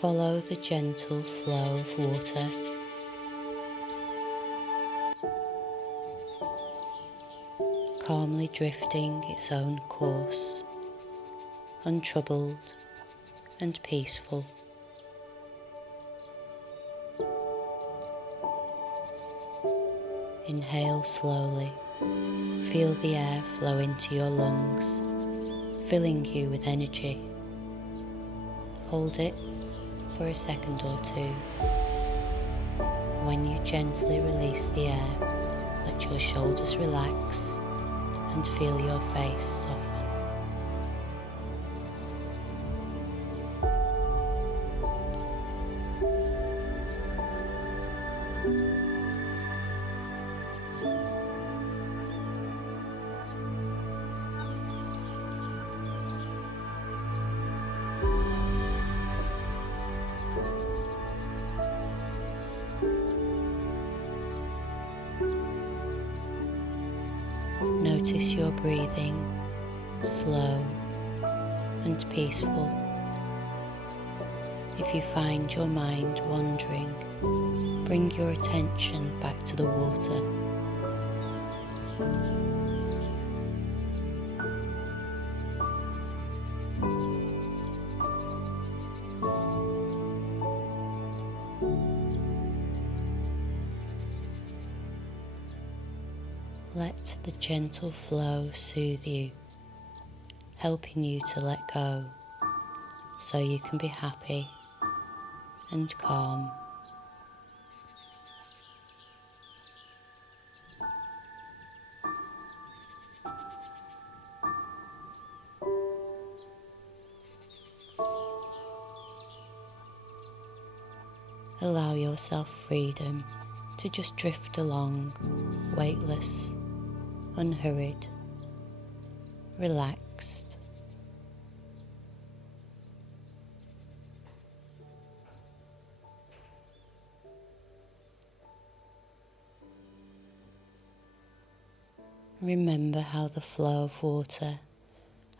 Follow the gentle flow of water. Calmly drifting its own course, untroubled and peaceful. Inhale slowly. Feel the air flow into your lungs, filling you with energy. Hold it for a second or two. When you gently release the air, let your shoulders relax and feel your face soften. Notice your breathing, slow and peaceful. If you find your mind wandering, bring your attention back to the water. Let the gentle flow soothe you, helping you to let go so you can be happy and calm. Allow yourself freedom to just drift along, weightless, unhurried, relaxed. Remember how the flow of water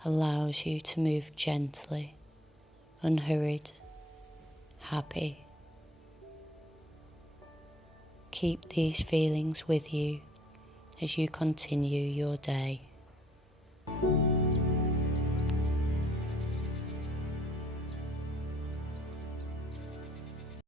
allows you to move gently, unhurried, happy. Keep these feelings with you as you continue your day.